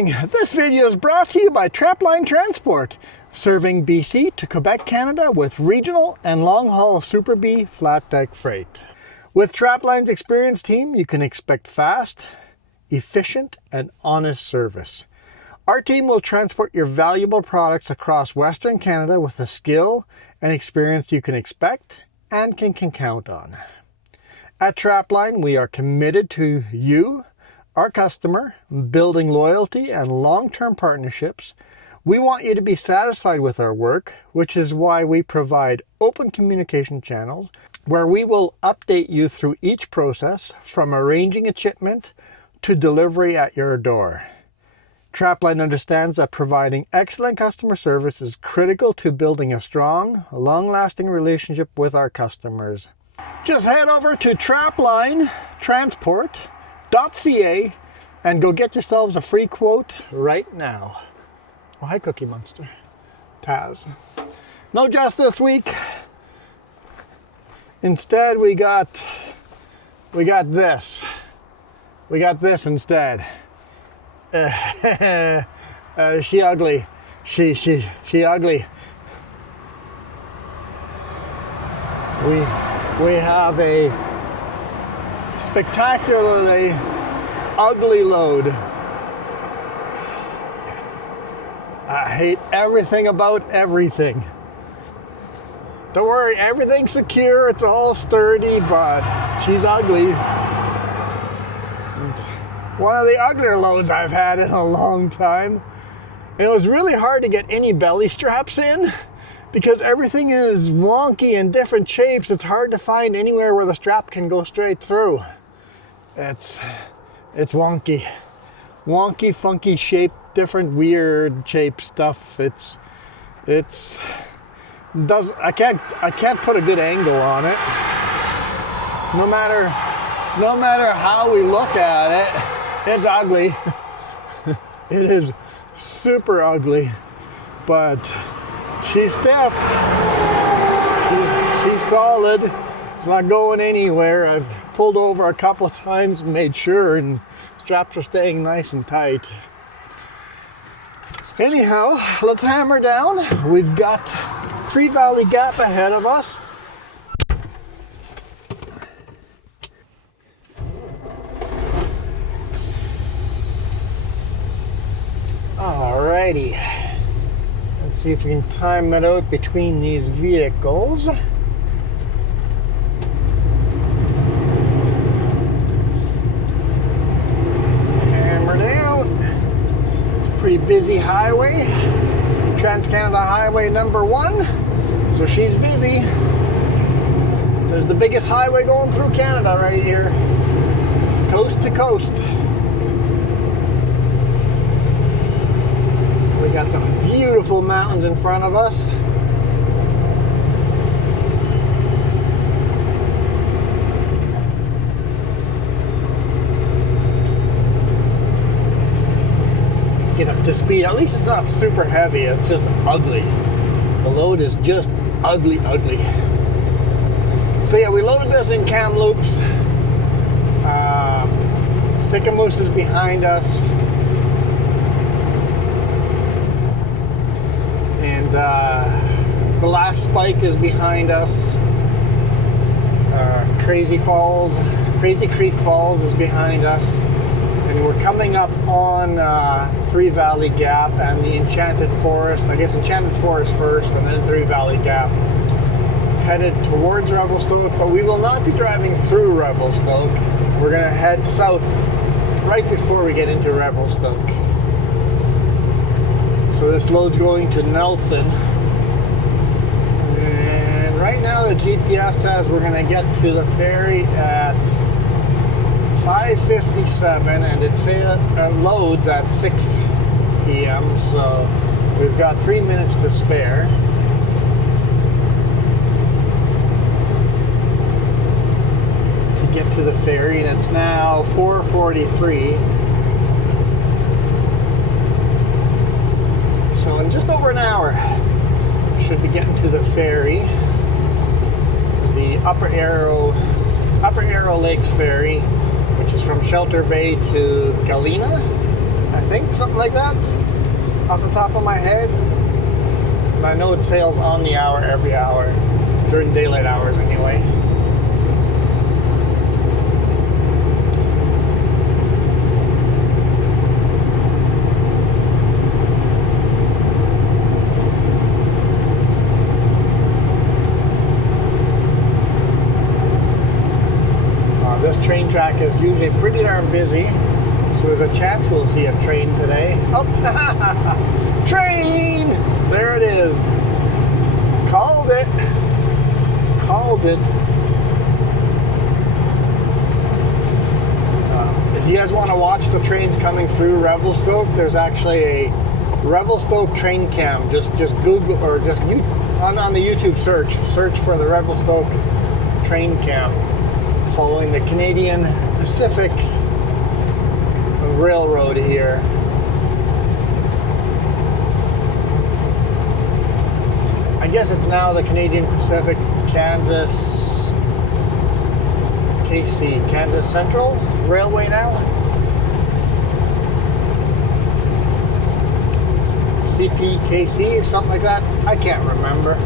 morning. This video is brought to you by Trapline Transport, serving BC to Quebec, Canada with regional and long-haul Super B flat deck freight. With Trapline's experienced team, you can expect fast, efficient, and honest service. Our team will transport your valuable products across Western Canada with the skill and experience you can expect and can count on. At Trapline, we are committed to you, our customer, building loyalty and long-term partnerships. We want you to be satisfied with our work, which is why we provide open communication channels where we will update you through each process from arranging a shipment to delivery at your door. Trapline understands that providing excellent customer service is critical to building a strong, long-lasting relationship with our customers. Just head over to traplinetransport.ca and go get yourselves a free quote right now. Oh, hi, Cookie Monster. Taz. No Just this week. Instead, we got this. We got this instead. She ugly. She ugly. We have a spectacularly ugly load. I hate everything about everything. Don't worry, everything's secure, it's all sturdy, but she's ugly. It's one of the uglier loads I've had in a long time. It was really hard to get any belly straps in because everything is wonky in different shapes. It's hard to find anywhere where the strap can go straight through. It's wonky. Wonky, funky shape, different weird shape stuff. I can't put a good angle on it. No matter how we look at it, it's ugly. It is super ugly, but she's stiff. She's solid. It's not going anywhere. I've pulled over a couple of times and made sure, and straps are staying nice and tight. Anyhow, let's hammer down. We've got Three Valley Gap ahead of us. Alrighty. Let's see if we can time it out between these vehicles. Hammer down. It's a pretty busy highway. Trans-Canada Highway number 1. So she's busy. There's the biggest highway going through Canada right here. Coast to coast. We got some beautiful mountains in front of us. Let's get up to speed. At least it's not super heavy, it's just ugly. The load is just ugly. So yeah, we loaded this in Kamloops. Stickamoose is behind us. The last spike is behind us. Crazy Creek Falls is behind us. And we're coming up on Three Valley Gap and the Enchanted Forest. I guess Enchanted Forest first and then Three Valley Gap. Headed towards Revelstoke, but we will not be driving through Revelstoke. We're going to head south right before we get into Revelstoke. So this load's going to Nelson. And right now the GPS says we're going to get to the ferry at 5:57 and it loads at 6 p.m. So we've got 3 minutes to spare. To get to the ferry, and it's now 4:43. So in just over an hour, we should be getting to the ferry, the Upper Arrow Lakes Ferry, which is from Shelter Bay to Galena. I think, something like that, off the top of my head. And I know it sails on the hour every hour, during daylight hours anyway. This train track is usually pretty darn busy, so there's a chance we'll see a train today. Oh, train! There it is. Called it. Called it. If you guys want to watch the trains coming through Revelstoke, there's actually a Revelstoke train cam. Just Google, or just on the YouTube search for the Revelstoke train cam, following the Canadian Pacific Railroad here. I guess it's now the Canadian Pacific Kansas Central Railway now. CPKC or something like that. I can't remember.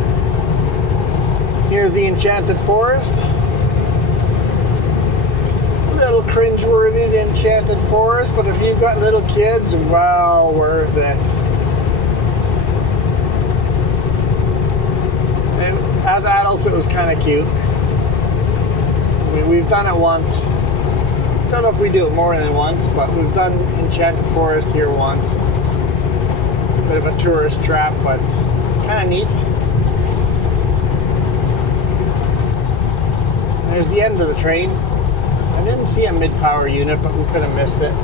Here's the Enchanted Forest. Little cringeworthy, the Enchanted Forest, but if you've got little kids, well worth it. And as adults, it was kind of cute. We've done it once. Don't know if we do it more than once, but we've done Enchanted Forest here once. Bit of a tourist trap, but kind of neat. There's the end of the train. I didn't see a mid-power unit, but we could have missed it.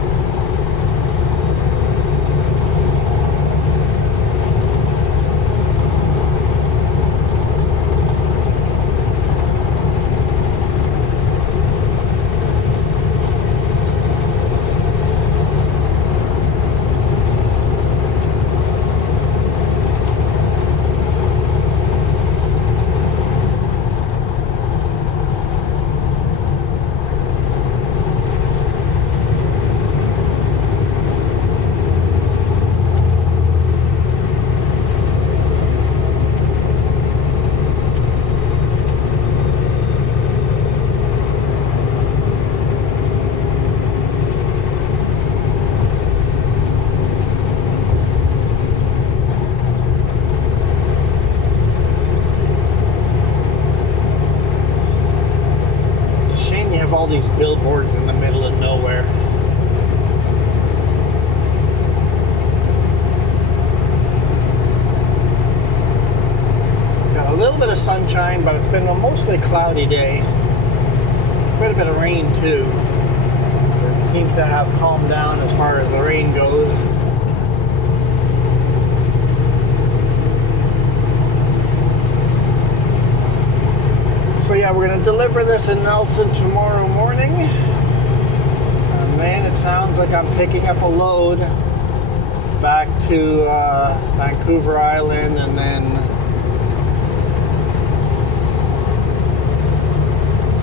All these billboards in the middle of nowhere. Got a little bit of sunshine, but it's been a mostly cloudy day. Quite a bit of rain too. It seems to have calmed down as far as the rain goes. So yeah, we're going to deliver this in Nelson tomorrow morning. And then it sounds like I'm picking up a load back to Vancouver Island, and then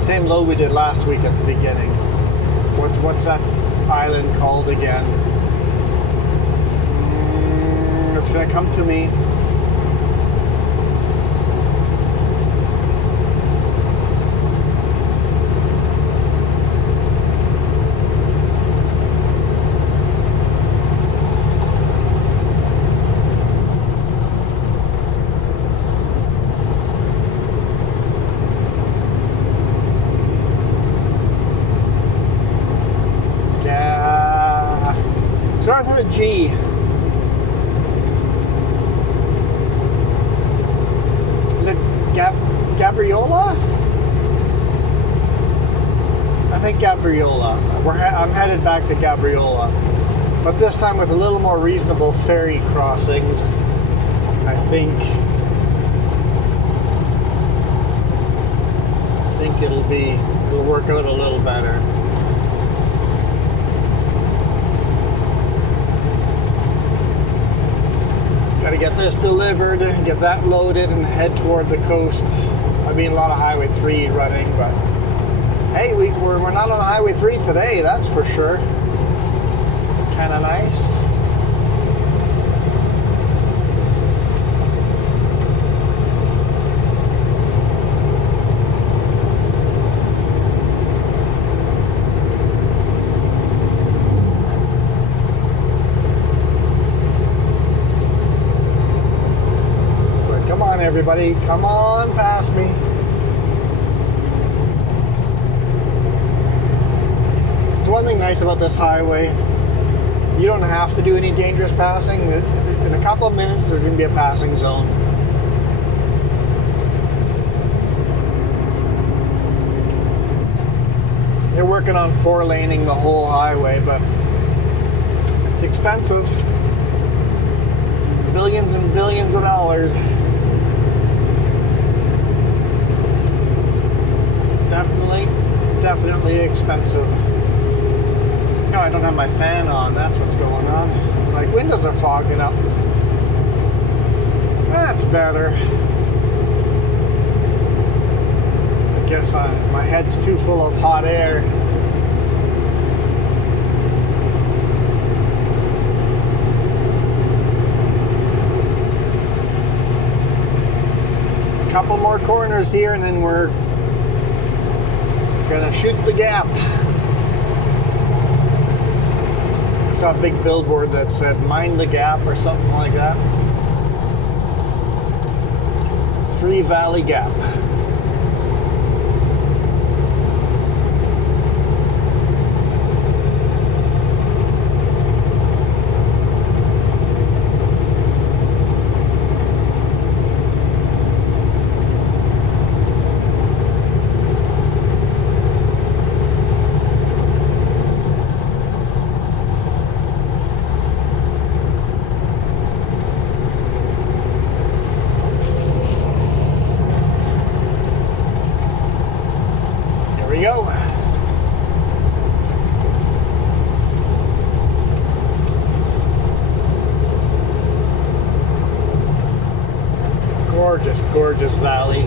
same load we did last week at the beginning. What's that island called again? It's going to come to me. Starts with a G. Is it Gabriola? I think Gabriola. I'm headed back to Gabriola, but this time with a little more reasonable ferry crossings. I think it'll work out a little better. Got to get this delivered, get that loaded, and head toward the coast. I mean, a lot of Highway 3 running, but hey, we're not on Highway 3 today, that's for sure. kind of nice. Everybody, come on past me. The one thing nice about this highway, you don't have to do any dangerous passing. In a couple of minutes, there's going to be a passing zone. They're working on 4-laning the whole highway, but it's expensive. Billions and billions of dollars. Definitely expensive. No, I don't have my fan on. That's what's going on. My windows are fogging up. That's better. I guess my head's too full of hot air. A couple more corners here and then we're gonna shoot the gap. I saw a big billboard that said mind the gap or something like that. Three Valley Gap. Gorgeous valley.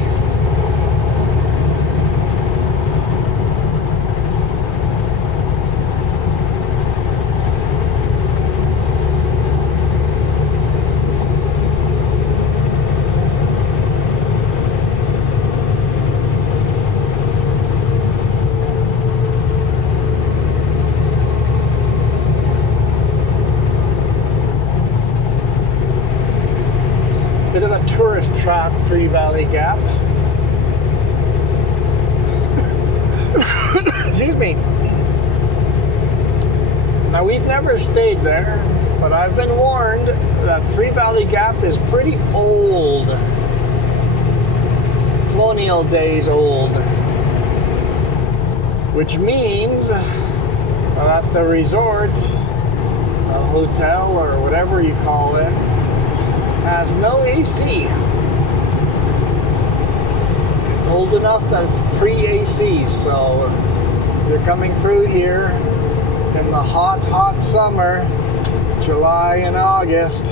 Bit of a tourist trap, Three Valley Gap. Excuse me. Now, we've never stayed there, but I've been warned that Three Valley Gap is pretty old. Colonial days old. Which means that the resort, a hotel, or whatever you call it, has no AC. It's old enough that it's pre-AC, so if you're coming through here in the hot summer, July and August,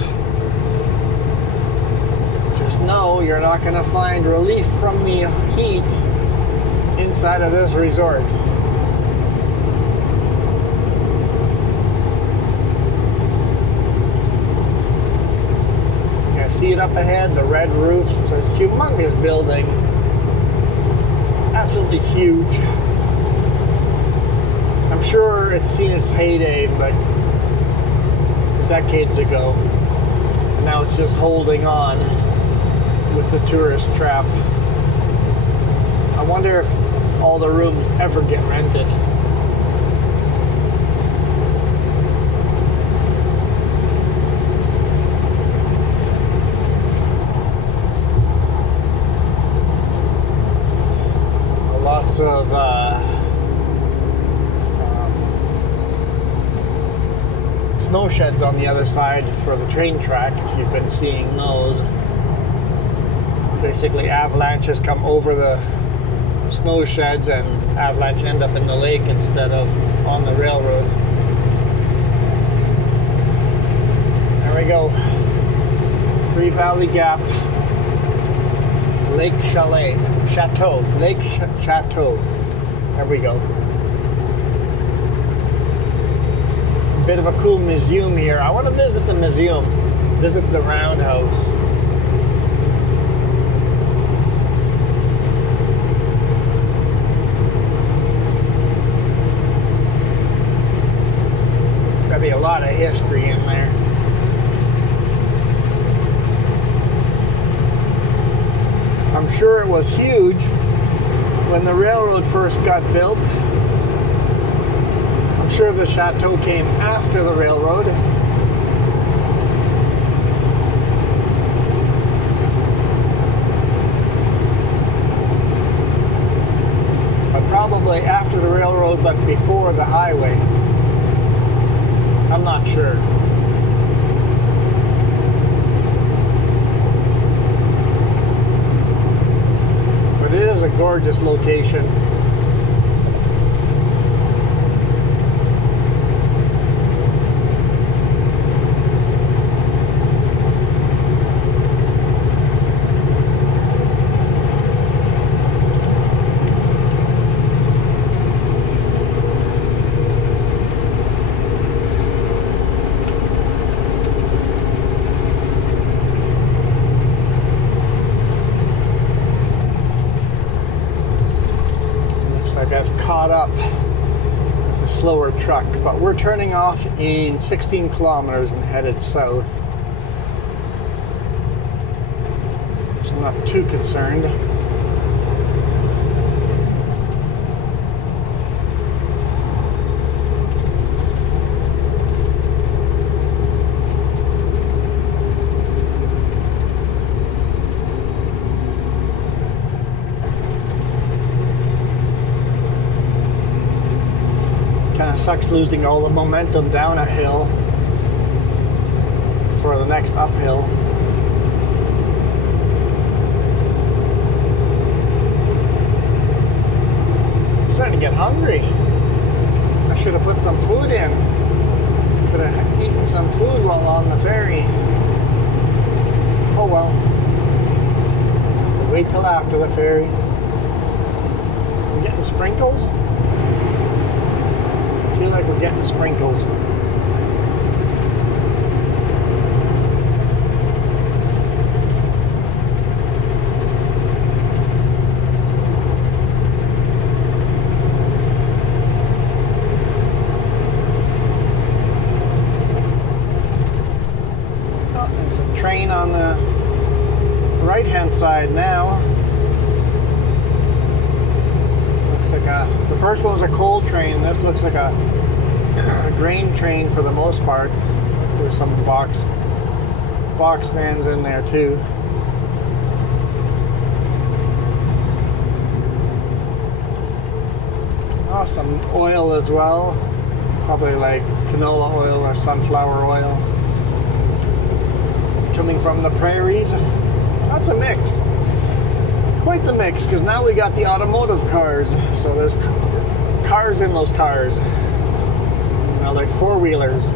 just know you're not going to find relief from the heat inside of this resort. See it up ahead, the red roof. It's a humongous building. Absolutely huge. I'm sure it's seen its heyday, but decades ago. And now it's just holding on with the tourist trap. I wonder if all the rooms ever get rented. Lots of snow sheds on the other side for the train track, if you've been seeing those. Basically, avalanches come over the snow sheds and avalanche end up in the lake instead of on the railroad. There we go. Three Valley Gap. Lake Chateau. Lake Chateau. There we go. bit of a cool museum here. I want to visit the museum, visit the roundhouse. There'll be a lot of history in there. I'm sure it was huge when the railroad first got built. I'm sure the chateau came after the railroad. But probably after the railroad, but before the highway. I'm not sure. But it is a gorgeous location. Caught up with a slower truck, but we're turning off in 16 kilometers and headed south, so I'm not too concerned. Sucks losing all the momentum down a hill for the next uphill. I'm starting to get hungry. I should have put some food in. Could have eaten some food while on the ferry. Oh well. We'll wait till after the ferry. I'm getting sprinkles. I feel like we're getting sprinkles. Oh, there's a train on the right-hand side now. The first one was a coal train. This looks like a grain train for the most part. There's some box vans in there too. Oh, some oil as well. Probably like canola oil or sunflower oil. Coming from the prairies. That's a mix. Quite the mix, because now we got the automotive cars. So there's cars in those cars. You know, like four-wheelers,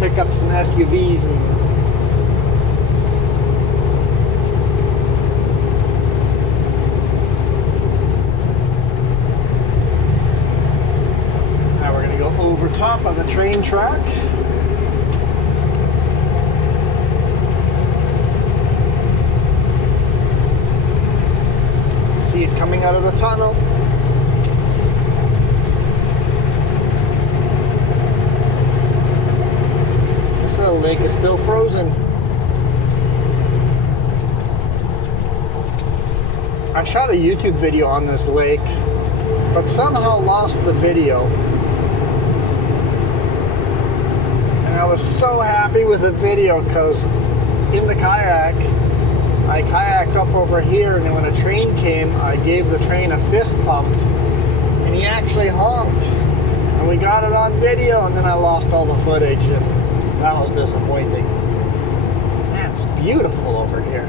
pickups and SUVs and now we're going to go over top of the train track. See it coming out of the tunnel. This little lake is still frozen. I shot a YouTube video on this lake, but somehow lost the video. And I was so happy with the video because in the kayak, I kayaked up over here, and then when a train came, I gave the train a fist pump, and he actually honked. And we got it on video, and then I lost all the footage, and that was disappointing. Man, it's beautiful over here.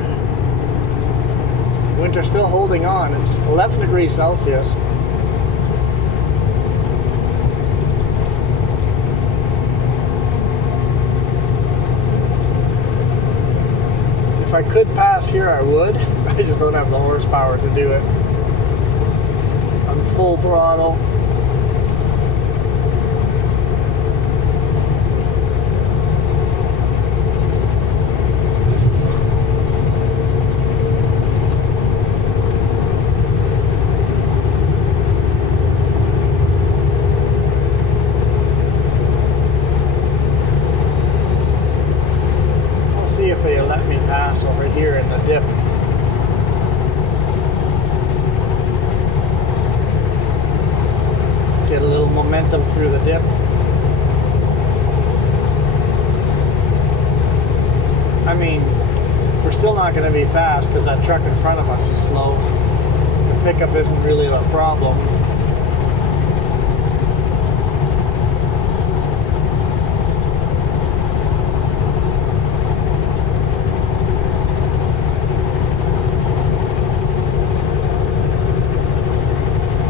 Winter's still holding on. It's 11 degrees Celsius. If I could pass here, I would. I just don't have the horsepower to do it. I'm full throttle. momentum through the dip. I mean, we're still not going to be fast because that truck in front of us is slow. The pickup isn't really the problem.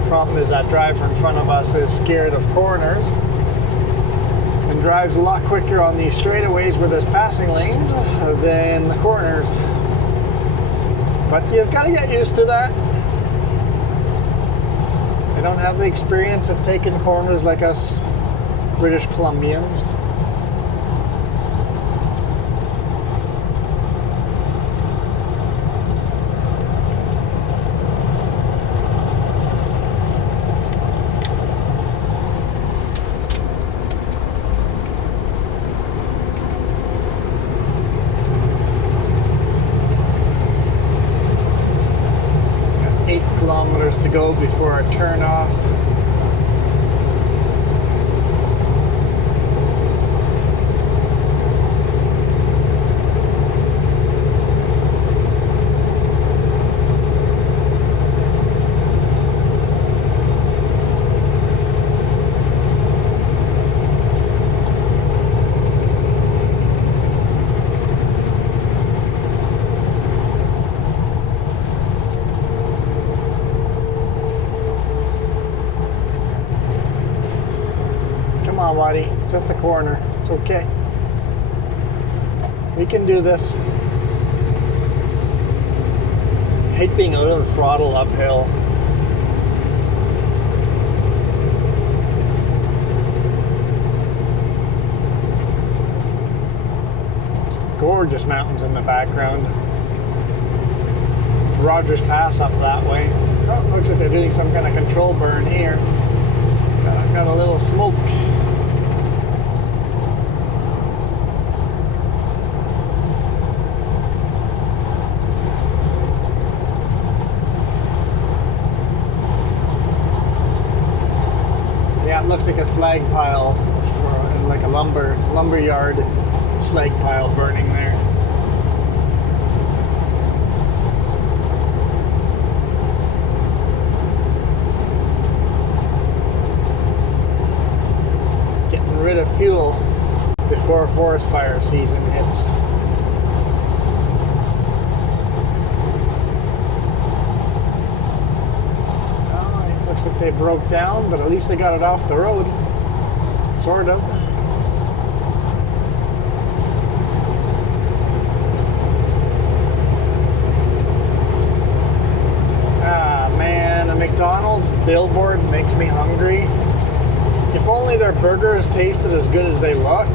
Problem is that driver in front of us is scared of corners and drives a lot quicker on these straightaways where there's passing lanes than the corners. But you just gotta get used to that. They don't have the experience of taking corners like us British Columbians. Kilometers to go before a turn off. Buddy, it's just a corner. It's okay. We can do this. Hate being out of the throttle uphill. Some gorgeous mountains in the background. Rogers Pass up that way. Oh, looks like they're doing some kind of control burn here. Got a little smoke. Looks like a slag pile, for like a lumber yard slag pile burning there. Getting rid of fuel before forest fire season hits. Looks like they broke down, but at least they got it off the road. Sort of. Ah, man, a McDonald's billboard makes me hungry. If only their burgers tasted as good as they look,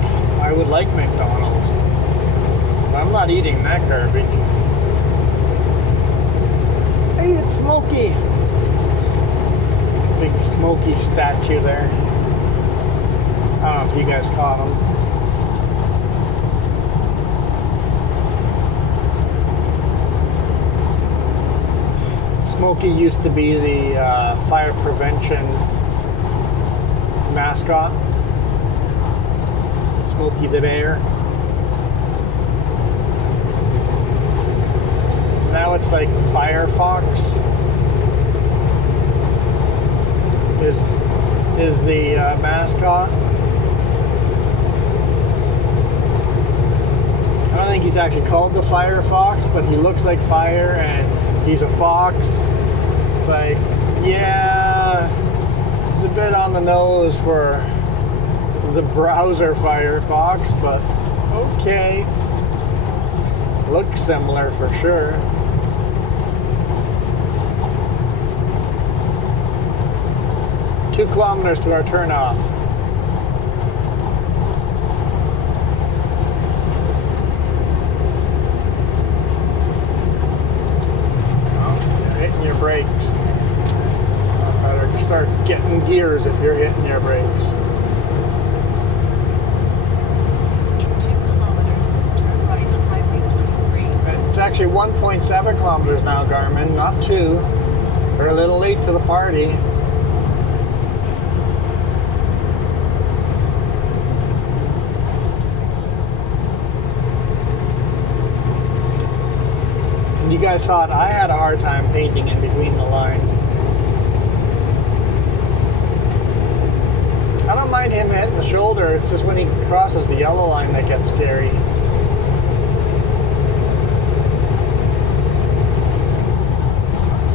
I would like McDonald's. But I'm not eating that garbage. Hey, it's Smokey. Big Smokey statue there. I don't know if you guys caught him. Smokey used to be the fire prevention mascot. Smokey the Bear. Now it's like Firefox. Is the mascot. I don't think he's actually called the Firefox, but he looks like fire and he's a fox. It's like, yeah, it's a bit on the nose for the browser Firefox, but okay. Looks similar for sure. Two kilometers to our turnoff. Oh, you're hitting your brakes. Better start getting gears if you're hitting your brakes. In 2 kilometers, turn right on Highway 23. It's actually 1.7 kilometers now, Garmin, not 2. We're a little late to the party. And you guys saw it, I had a hard time painting in between the lines. I don't mind him hitting the shoulder, it's just when he crosses the yellow line that gets scary.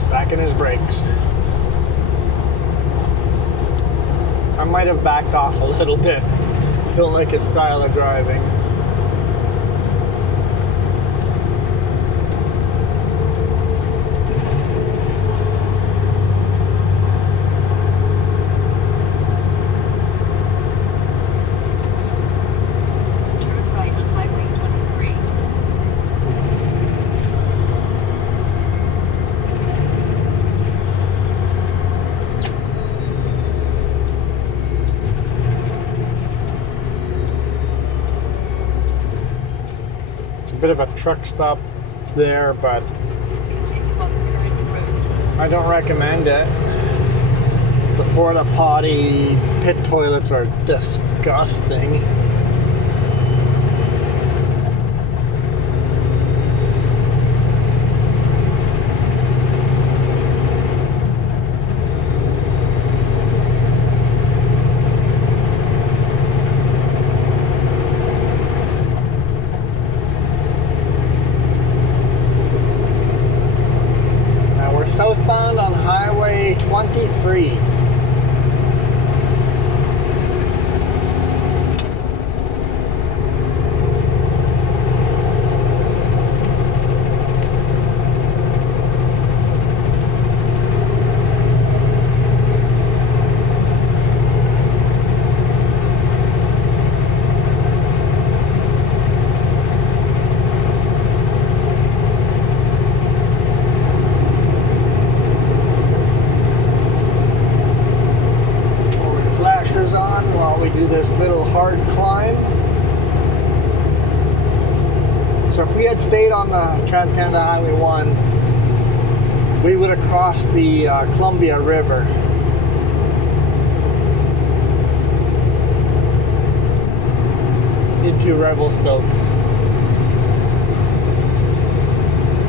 Stacking his brakes. I might have backed off a little bit. Don't like his style of driving. Turn right on Highway 23. It's a bit of a truck stop there, but Continue on the current road. I don't recommend it. The porta potty pit toilets are disgusting. Now we're southbound on Highway 23. Flashers on while we do this little hard climb. So if we had stayed on the Trans-Canada Highway 1, we would have crossed the Columbia River. Into Revelstoke.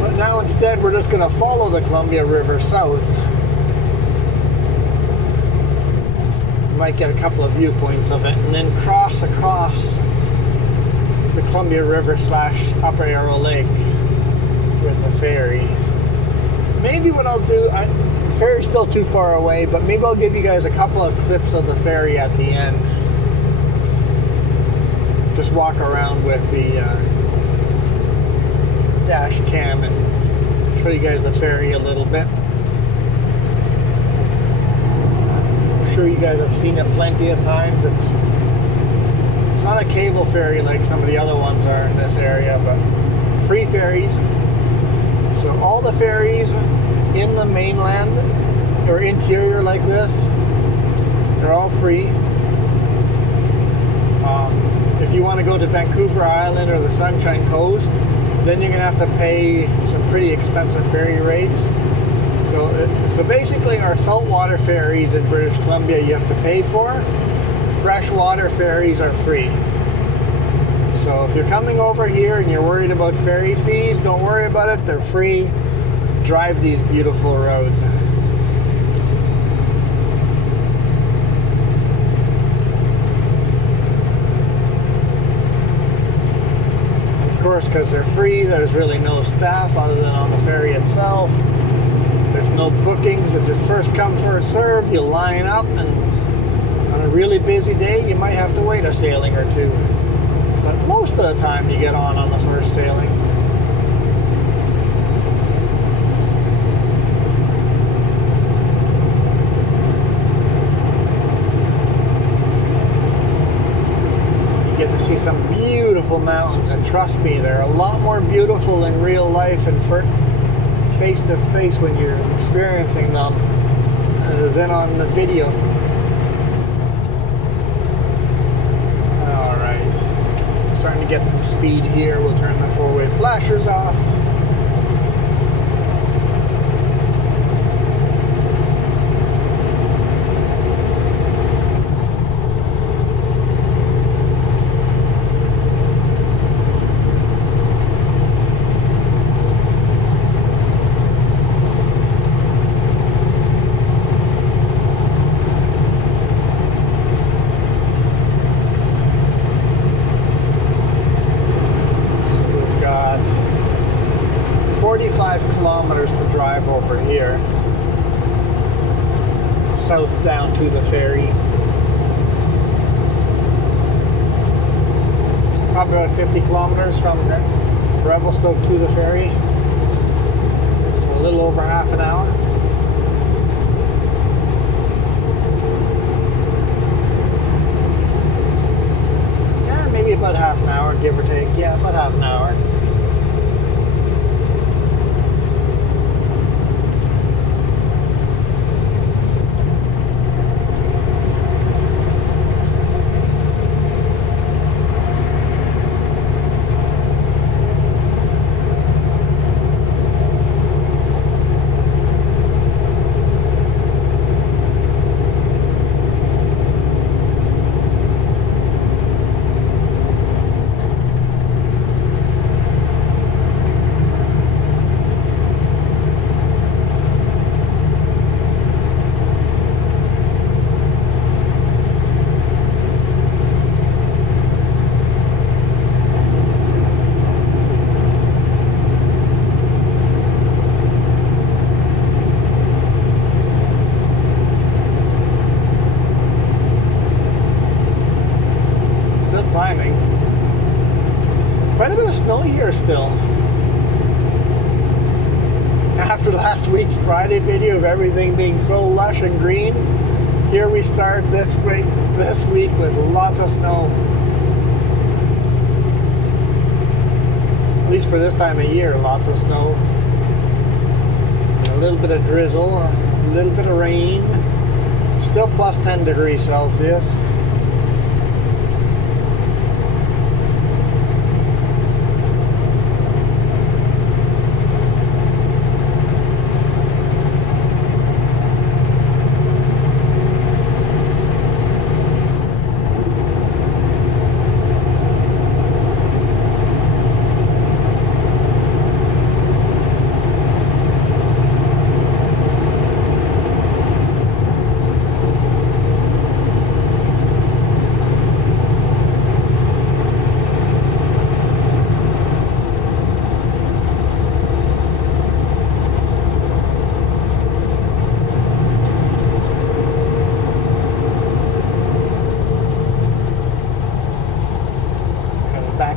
But now instead we're just going to follow the Columbia River south. Might get a couple of viewpoints of it and then cross across the Columbia River / Upper Arrow Lake with a ferry. Maybe what I'll do, the ferry's still too far away, but maybe I'll give you guys a couple of clips of the ferry at the end. Just walk around with the dash cam and show you guys the ferry a little bit. Sure you guys have seen it plenty of times. It's not a cable ferry like some of the other ones are in this area, but free ferries. So all the ferries in the mainland or interior like this, they're all free. If you want to go to Vancouver Island or the Sunshine Coast, then you're gonna have to pay some pretty expensive ferry rates. So basically our saltwater ferries in British Columbia you have to pay for. Freshwater ferries are free. So if you're coming over here and you're worried about ferry fees, don't worry about it, they're free. Drive these beautiful roads. Of course, because they're free, there's really no staff other than on the ferry itself. There's no bookings, it's just first come, first serve. You line up, and on a really busy day, you might have to wait a sailing or two. But most of the time, you get on the first sailing. You get to see some beautiful mountains, and trust me, they're a lot more beautiful in real life and face to face when you're experiencing them than on the video. Alright, starting to get some speed here. We'll turn the four-way flashers off. south down to the ferry. It's probably about 50 kilometers from Revelstoke to the ferry. It's a little over half an hour. Yeah, maybe about half an hour, give or take. Yeah, about half an hour. Climbing. Quite a bit of snow here still. After last week's Friday video of everything being so lush and green, here we start this week with lots of snow. At least for this time of year, lots of snow. A little bit of drizzle, a little bit of rain. Still plus 10 degrees Celsius.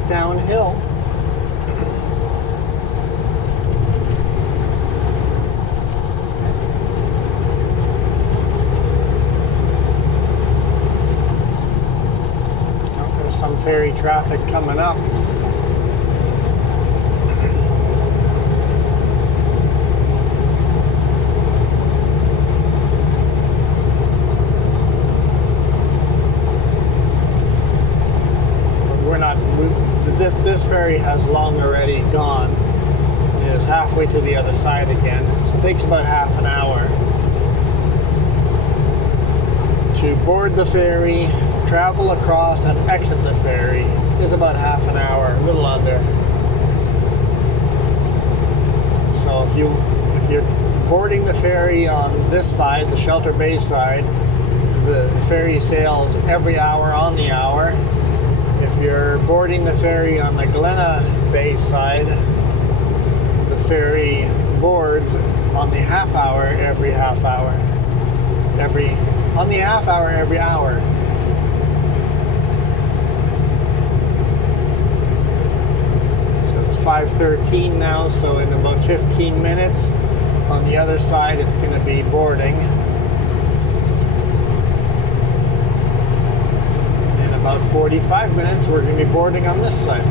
Downhill. Oh, there's some ferry traffic coming up. This ferry has long already gone. It is halfway to the other side again. So it takes about half an hour to board the ferry, travel across, and exit the ferry. Is about half an hour, a little under. So if you're boarding the ferry on this side, the Shelter Bay side, the ferry sails every hour on the hour. If you're boarding the ferry on the Glenna Bay side, the ferry boards on the half hour every half hour. On the half hour every hour. So it's 5:13 now, so in about 15 minutes on the other side it's going to be boarding. About 45 minutes, we're going to be boarding on this side.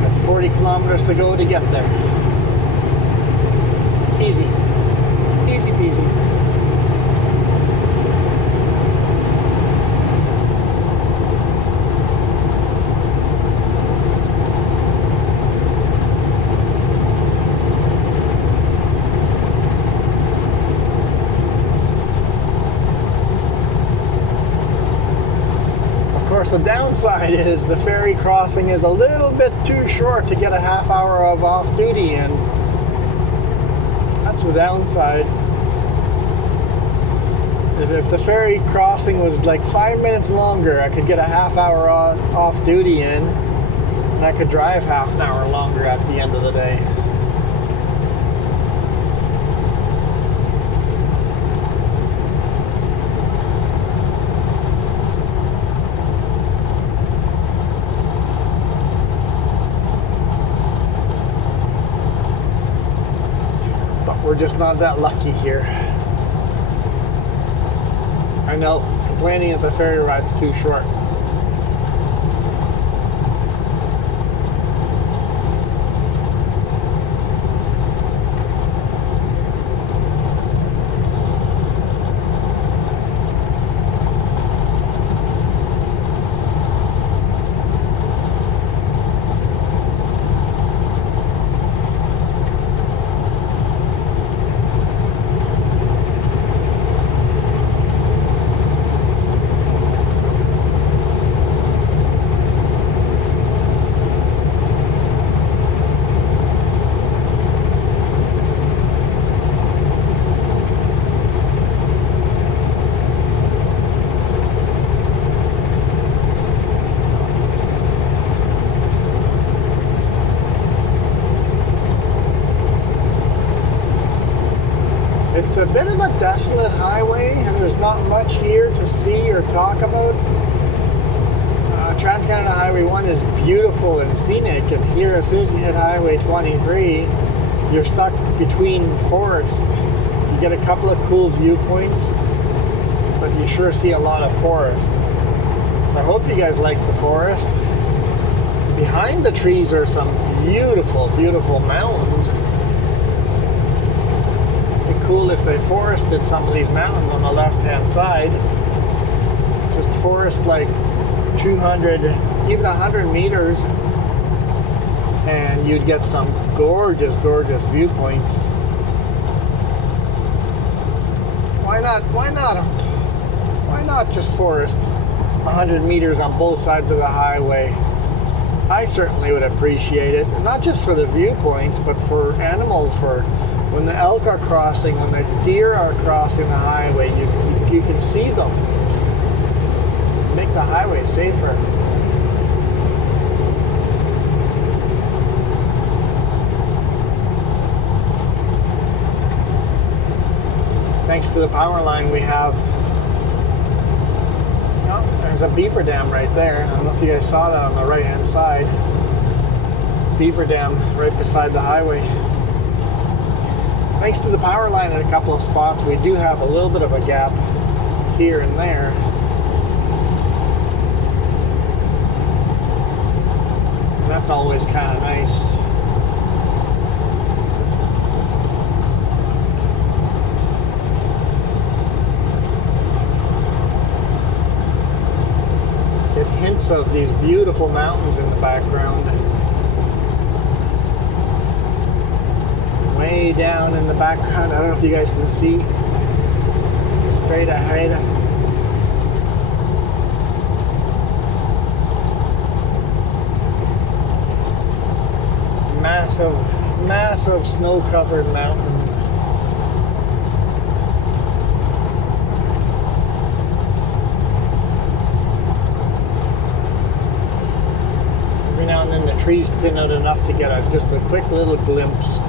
Got 40 kilometers to go to get there. Easy. Easy peasy. The downside is the ferry crossing is a little bit too short to get a half hour of off duty in. That's the downside. If the ferry crossing was like 5 minutes longer, I could get a half hour off duty in, and I could drive half an hour longer at the end of the day. But we're just not that lucky here. I know, complaining that the ferry ride's too short. It's a bit of a desolate highway, and there's not much here to see or talk about. Trans-Canada Highway 1 is beautiful and scenic, and here as soon as you hit Highway 23, you're stuck between forests. You get a couple of cool viewpoints, but you sure see a lot of forest. So I hope you guys like the forest. Behind the trees are some beautiful, beautiful mountains. It'd be cool if they forested some of these mountains on the left-hand side. Just forest like 200, even 100 meters, and you'd get some gorgeous, gorgeous viewpoints. Why not just forest 100 meters on both sides of the highway? I certainly would appreciate it, not just for the viewpoints, but for animals, for when the elk are crossing, when the deer are crossing the highway, you can see them. Make the highway safer. Thanks to the power line we have. Oh, there's a beaver dam right there. I don't know if you guys saw that on the right hand side. Beaver dam right beside the highway. Thanks to the power line in a couple of spots, we do have a little bit of a gap here and there. That's always kind of nice. Get hints of these beautiful mountains in the background. Way down in the background, I don't know if you guys can see, straight ahead. Massive snow-covered mountains. Every now and then the trees thin out enough to get just a quick little glimpse.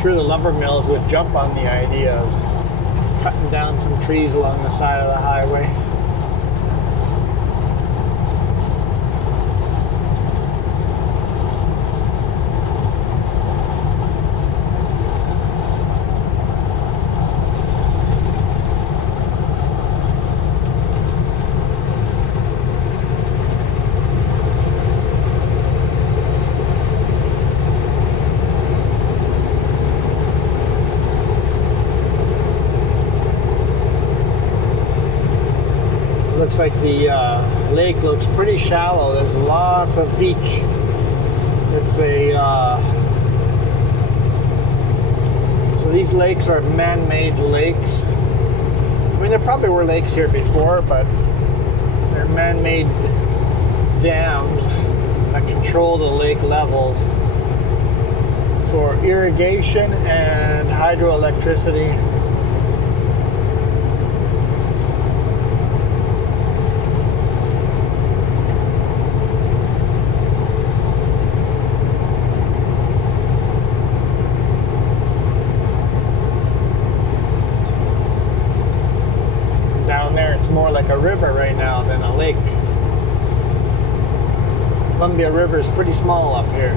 Sure the lumber mills would jump on the idea of cutting down some trees along the side of the highway. looks like the lake looks pretty shallow. There's lots of beach. It's a so these lakes are man-made lakes. I mean, there probably were lakes here before, but they're man-made dams that control the lake levels for irrigation and hydroelectricity. Down there, it's more like a river right now than a lake. Columbia River is pretty small up here.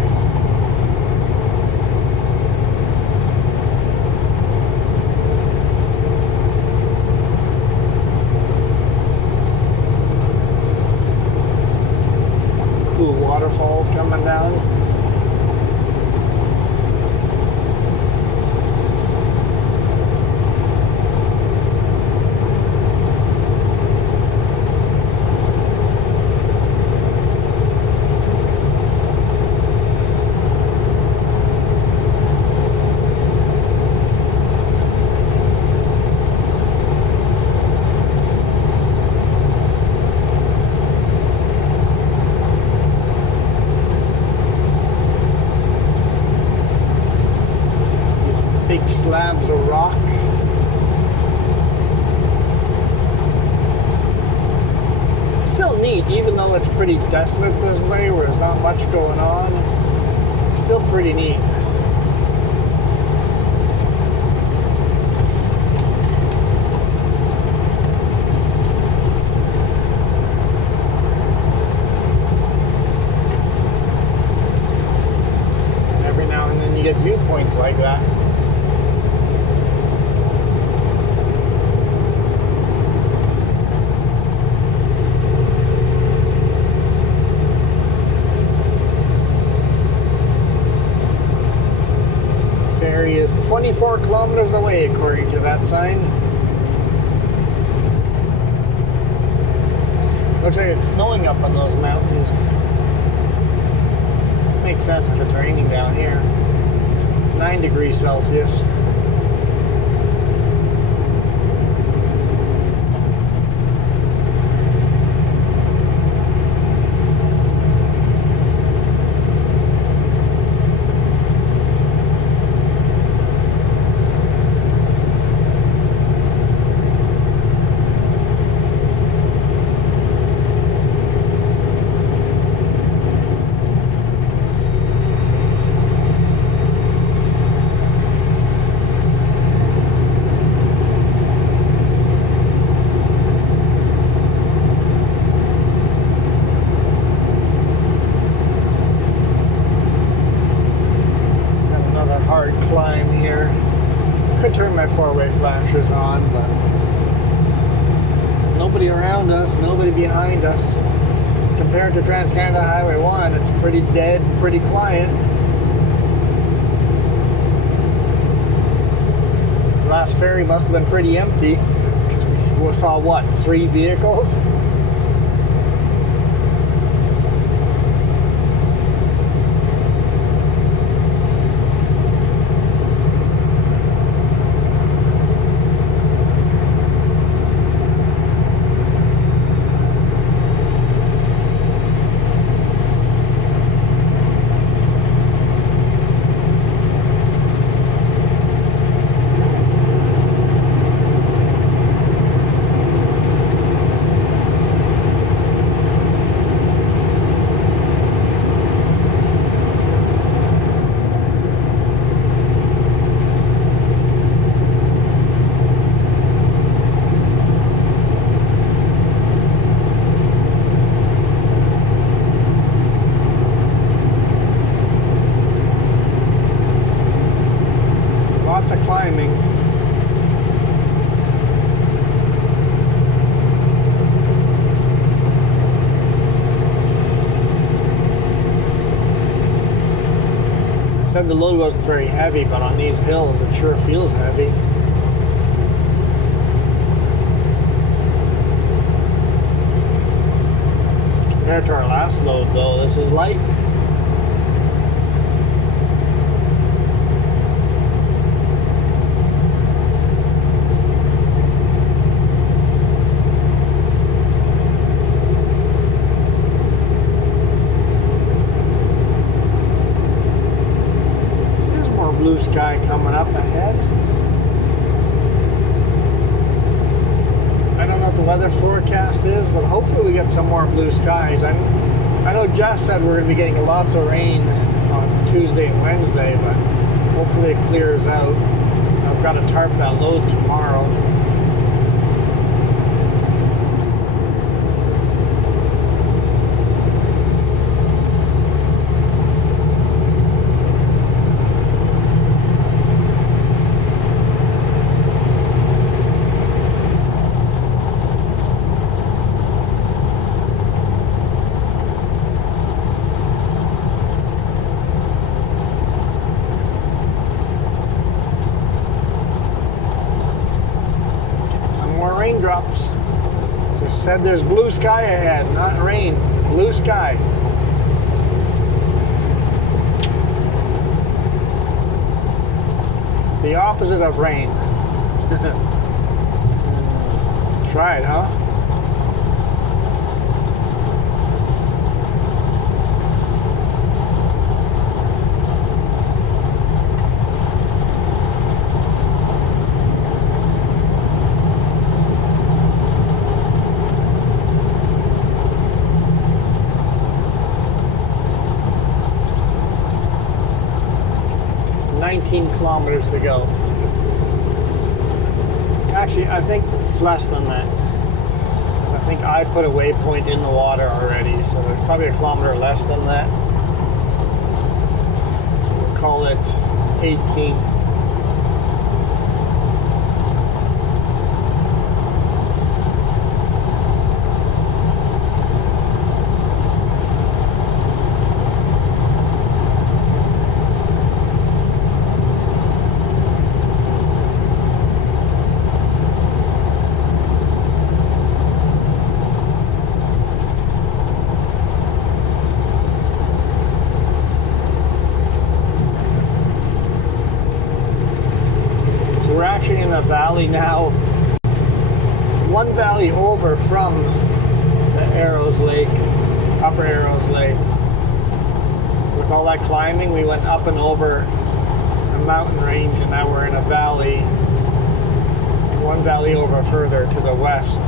Cool waterfalls coming down. Big slabs of rock. Still neat, even though it's pretty desolate this way where there's not much going on. It's still pretty neat. And every now and then you get viewpoints like that. Ferry is 24 kilometers away, according to that sign. Looks like it's snowing up on those mountains. Makes sense if it's raining down here. 9 degrees Celsius. Climb here. Could turn my four-way flashers on, but nobody around us, nobody behind us. Compared to Trans-Canada Highway 1, it's pretty dead, pretty quiet. The last ferry must have been pretty empty. We saw what, 3 vehicles? Lots of climbing. I said the load wasn't very heavy, but on these hills it sure feels heavy. Compared to our last load, though, this is light. So there's more blue sky coming up ahead. I don't know what the weather forecast is, but hopefully we get some more blue skies. I know Jess said we're going to be getting lots of rain on Tuesday and Wednesday, but hopefully it clears out. I've got to tarp that load tomorrow. Raindrops. Just said there's blue sky ahead, not rain, blue sky. The opposite of rain. Try it, huh? Kilometers to go. Actually, I think it's less than that. I think I put a waypoint in the water already, so there's probably a kilometer less than that. So we'll call it 18. In a valley now, one valley over from the Arrows Lake, Upper Arrows Lake. With all that climbing, we went up and over a mountain range, and now we're in a valley, one valley over further to the west.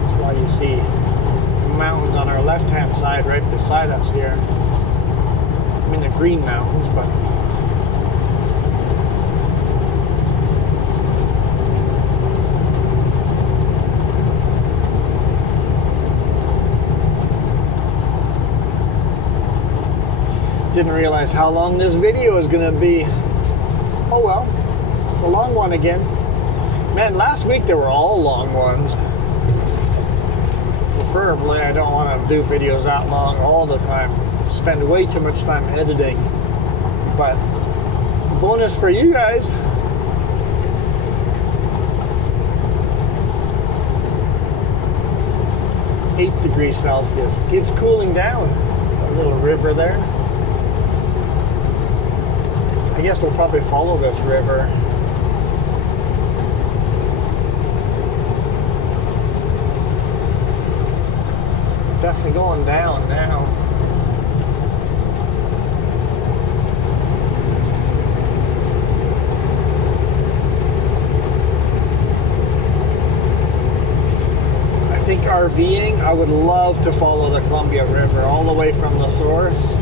That's why you see the mountains on our left-hand side right beside us here. I mean the Green Mountains, but didn't realize how long this video is going to be. Oh well, it's a long one again. Man, last week they were all long ones. Preferably, I don't want to do videos that long all the time. Spend way too much time editing. But bonus for you guys. –8 degrees Celsius. Keeps cooling down. A little river there. I guess we'll probably follow this river. Definitely going down now. I think RVing, I would love to follow the Columbia River all the way from the source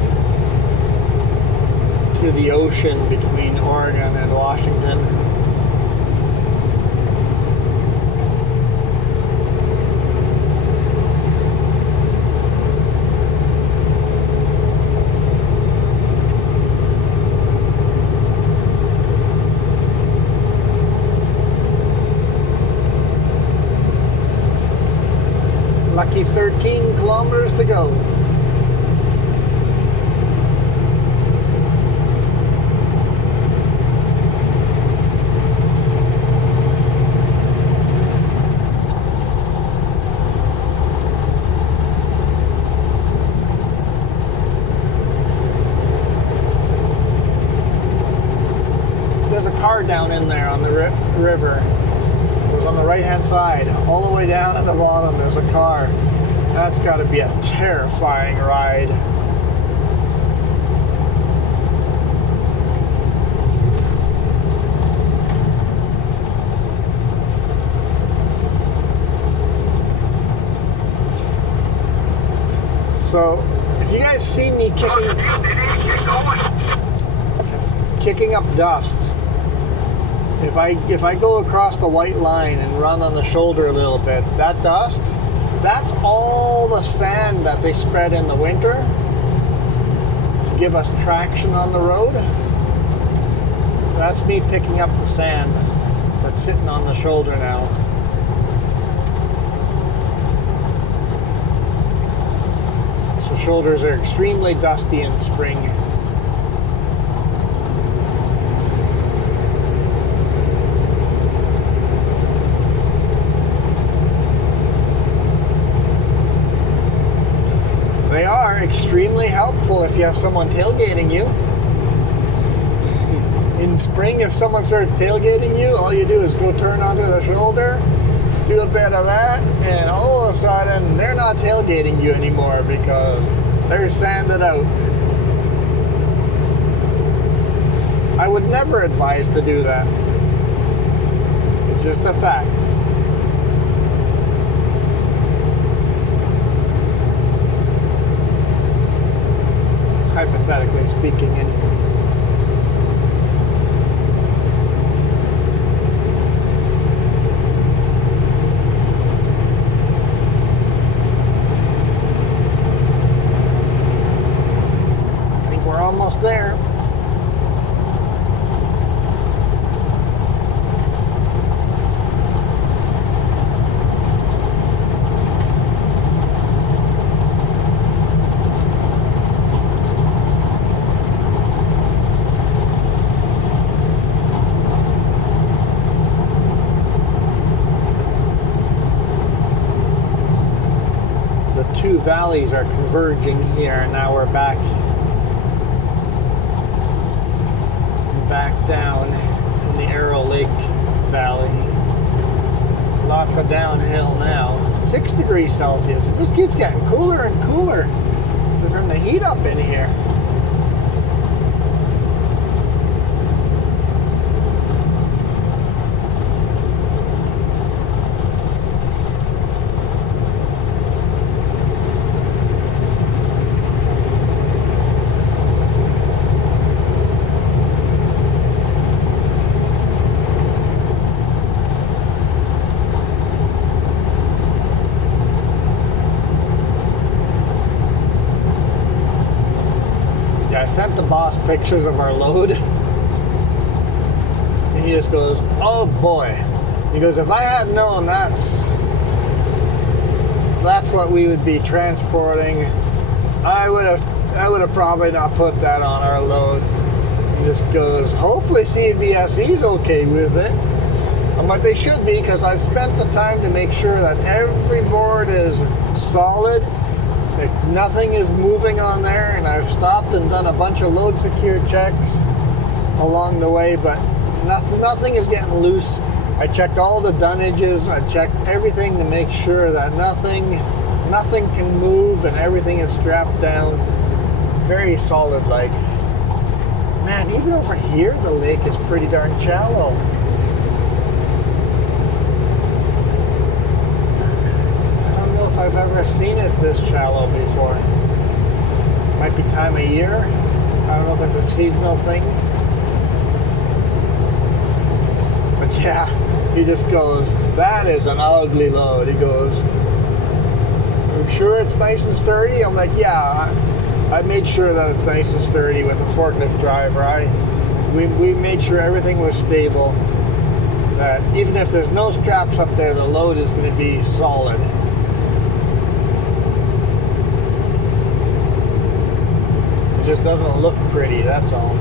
to the ocean between Oregon and Washington. Lucky 13 kilometers to go. there's a car down in there on the river. It was on the right-hand side, all the way down at the bottom. There's a car. That's got to be a terrifying ride. So, if you guys see me kicking up dust, if I go across the white line and run on the shoulder a little bit, that dust, that's all the sand that they spread in the winter to give us traction on the road. That's me picking up the sand that's sitting on the shoulder now. So shoulders are extremely dusty in spring. They are extremely helpful if you have someone tailgating you. In spring, if someone starts tailgating you, all you do is go turn onto the shoulder, do a bit of that, and all of a sudden, they're not tailgating you anymore because they're sanded out. I would never advise to do that. It's just a fact. Hypothetically speaking, anyway. I think we're almost there. Two valleys are converging here, and now we're back down in the Arrow Lake Valley. Lots of downhill now. 6 degrees Celsius. It just keeps getting cooler and cooler. We're from the heat up in here. I sent the boss pictures of our load, and he just goes, "Oh boy," he goes, "if I had known that's what we would be transporting, I would have probably not put that on our loads." He just goes, "Hopefully CVSE's okay with it." I'm like, they should be, because I've spent the time to make sure that every board is solid. Nothing is moving on there, and I've stopped and done a bunch of load secure checks along the way, but nothing is getting loose. I checked all the dunnages, I checked everything to make sure that nothing can move and everything is strapped down. Very solid, like. Man, even over here the lake is pretty darn shallow. If I've ever seen it this shallow before. Might be time of year. I don't know if it's a seasonal thing. But yeah, he just goes, "That is an ugly load." He goes, "Are you sure it's nice and sturdy?" I'm like, "Yeah, I made sure that it's nice and sturdy with a forklift driver. We made sure everything was stable. That even if there's no straps up there, the load is going to be solid." It just doesn't look pretty, that's all.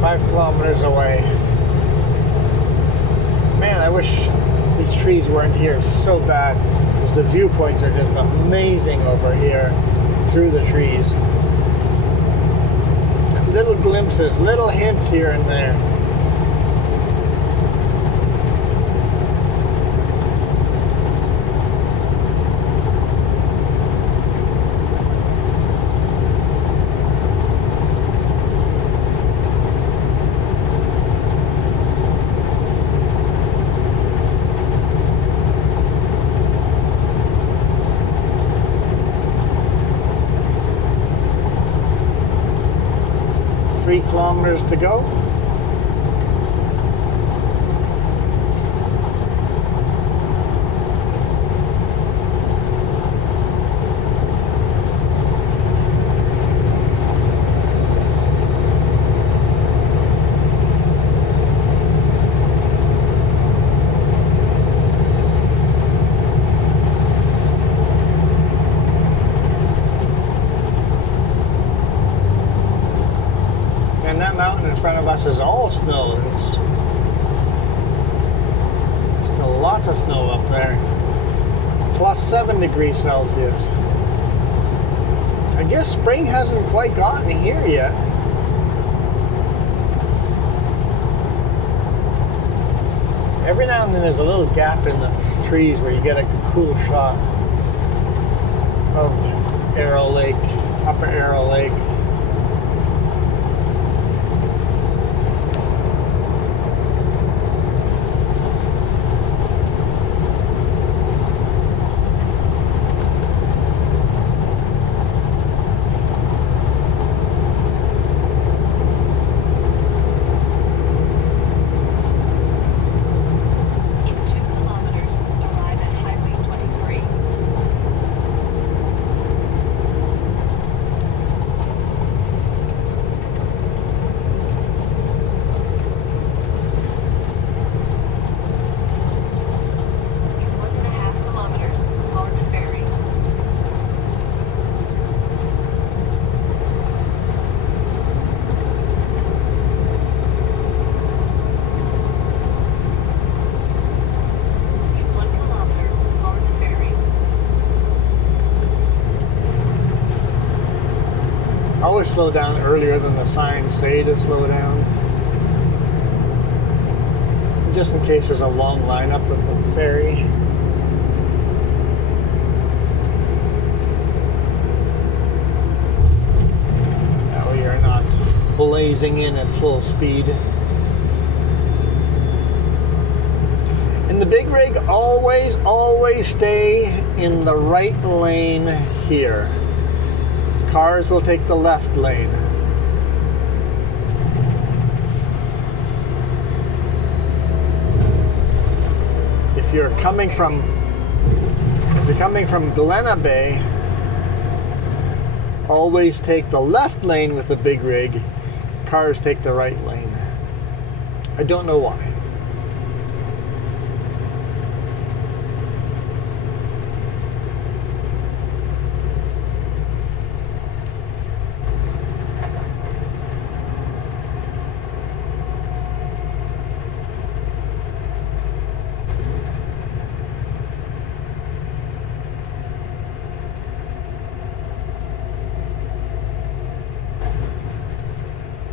5 kilometers away. Man, I wish these trees weren't here so bad, because the viewpoints are just amazing over here through the trees. glimpses, little hints here and there. Three kilometers to go. And that mountain in front of us is all snow. There's lots of snow up there. Plus 7 degrees Celsius. I guess spring hasn't quite gotten here yet. So every now and then there's a little gap in the trees where you get a cool shot of Arrow Lake, Upper Arrow Lake. In 2 kilometers, arrive at Highway 23. In 1.5 kilometers, board the ferry. In 1 kilometer, board the ferry. Always slow down earlier than the signs say to slow down. Just in case there's a long lineup with the ferry. Now we are not blazing in at full speed. In the big rig, always stay in the right lane here. Cars will take the left lane. If you're coming from Glenna Bay, always take the left lane with the big rig. Cars take the right lane. I don't know why.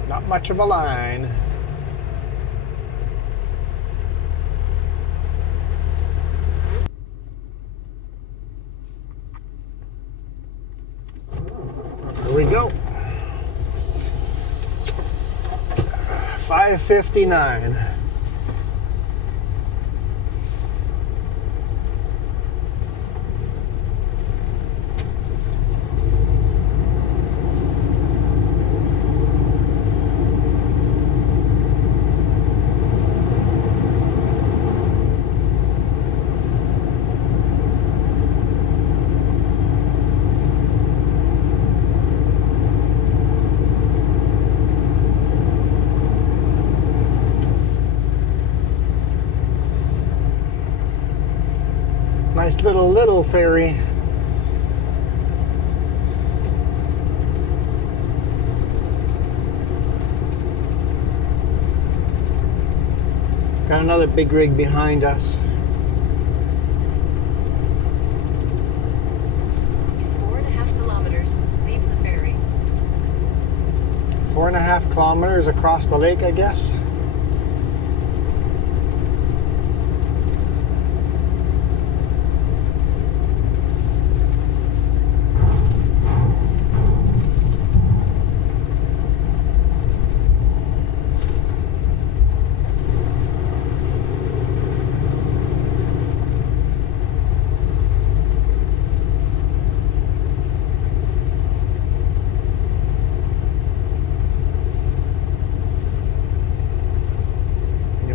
Not much of a line. Here we go. 5:59. Nice little ferry. Got another big rig behind us. In 4.5 kilometers, leave the ferry. 4.5 kilometers across the lake, I guess.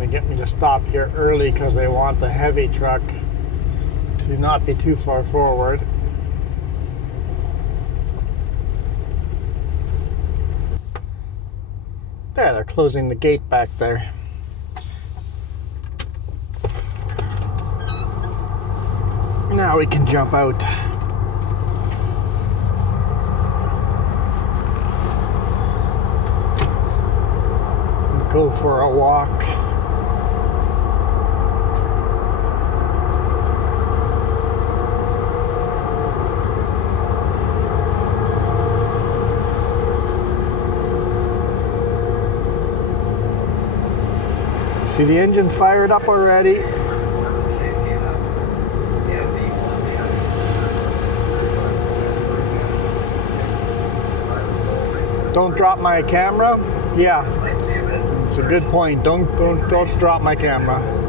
Get me to stop here early because they want the heavy truck to not be too far forward. There, they're closing the gate back there. Now we can jump out. Go for a walk. See the engine's fired up already. Don't drop my camera. Yeah, it's a good point. Don't drop my camera.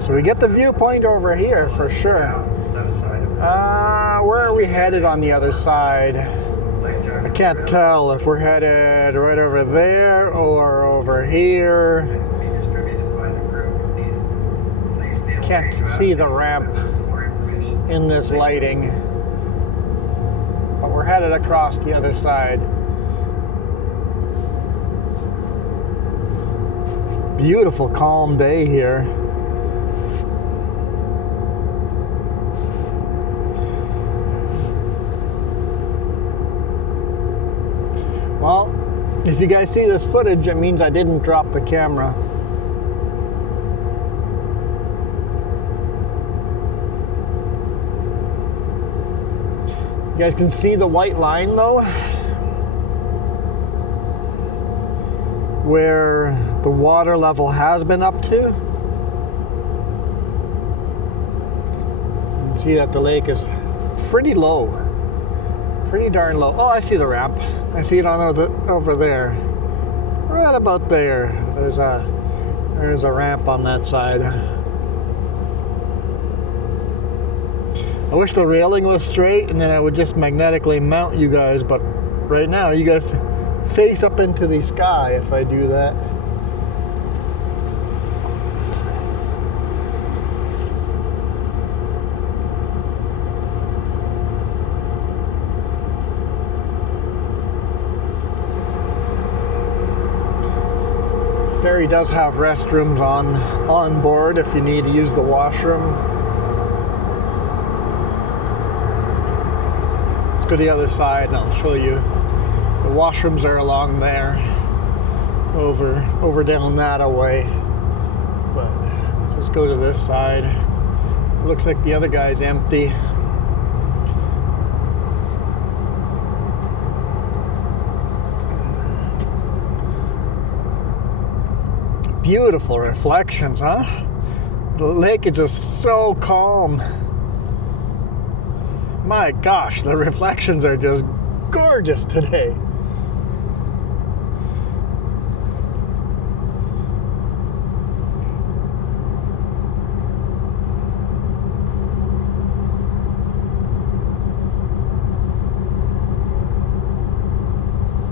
So we get the viewpoint over here for sure. Where are we headed on the other side? I can't tell if we're headed right over there or over here. Can't see the ramp in this lighting, but we're headed across the other side. Beautiful calm day here. Well, if you guys see this footage, it means I didn't drop the camera. You guys can see the white line though, where the water level has been up to. You can see that the lake is pretty low. Pretty darn low. Oh, I see the ramp. I see it on over there. Right about there. There's a ramp on that side. I wish the railing was straight and then I would just magnetically mount you guys, but right now you guys face up into the sky if I do that. Ferry does have restrooms on board if you need to use the washroom. Let's go to the other side and I'll show you. The washrooms are along there, over down that away. But let's just go to this side. It looks like the other guy's empty. Beautiful reflections, huh? The lake is just so calm. My gosh, the reflections are just gorgeous today.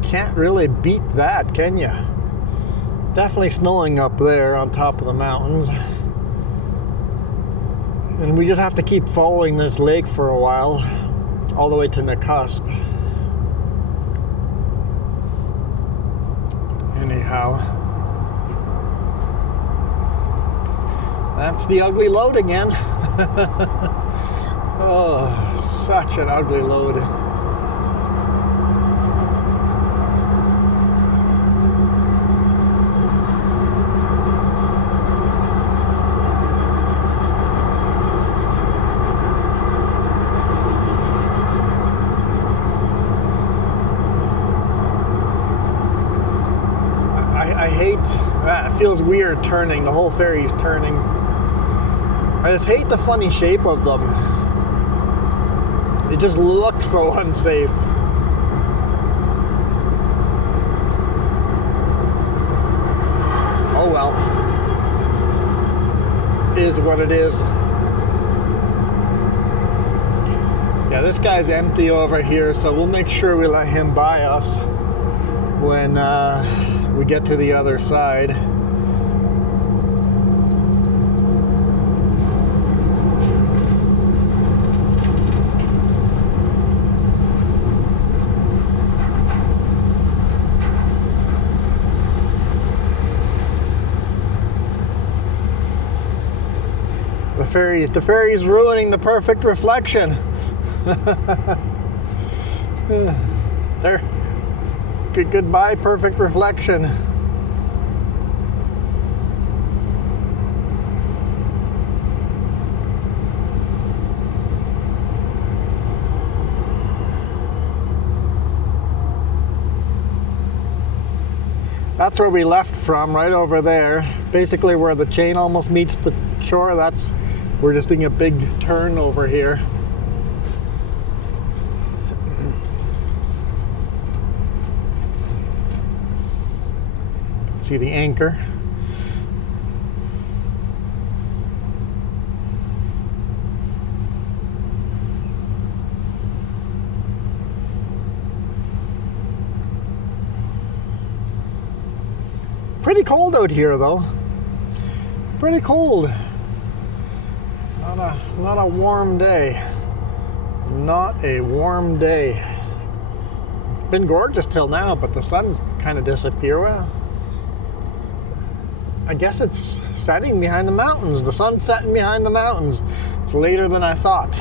Can't really beat that, can you? Definitely snowing up there on top of the mountains. And we just have to keep following this lake for a while, all the way to the cusp. Anyhow, That's the ugly load again. Oh, such an ugly load. I hate, it feels weird turning, the whole ferry's turning. I just hate the funny shape of them. It just looks so unsafe. Oh well. It is what it is. Yeah, this guy's empty over here, so we'll make sure we let him by us when we get to the other side. The ferry's ruining the perfect reflection. There. Goodbye, perfect reflection. That's where we left from, right over there. Basically where the chain almost meets the shore. We're just doing a big turn over here. See the anchor. Pretty cold out here though. Pretty cold. Not a warm day. Not a warm day. Been gorgeous till now, but the sun's kind of disappeared. Well, I guess it's setting behind the mountains. The sun's setting behind the mountains. It's later than I thought.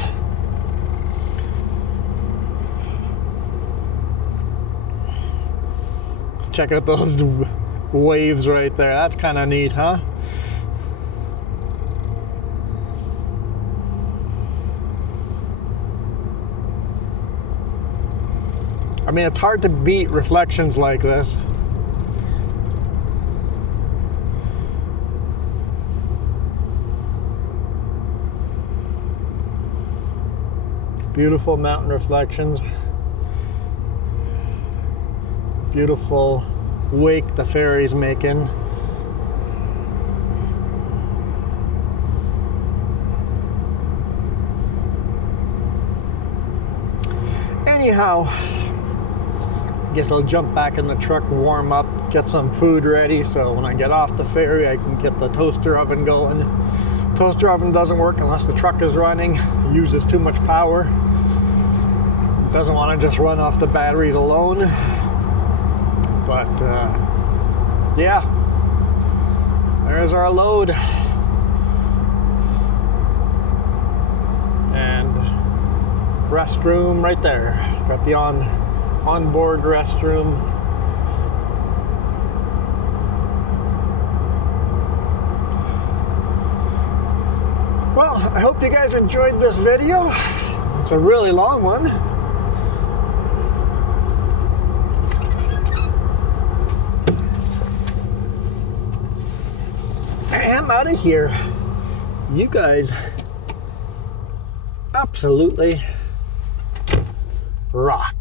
Check out those waves right there. That's kind of neat, huh? I mean, it's hard to beat reflections like this. Beautiful mountain reflections. Beautiful wake the ferry's making. Anyhow, guess I'll jump back in the truck, warm up, get some food ready, so when I get off the ferry I can get the toaster oven going. Toaster oven doesn't work unless the truck is running. It uses too much power. It doesn't want to just run off the batteries alone. But yeah, there's our load. And restroom right there. Got the onboard restroom. Well, I hope you guys enjoyed this video. It's a really long one. I'm out of here. You guys absolutely rock.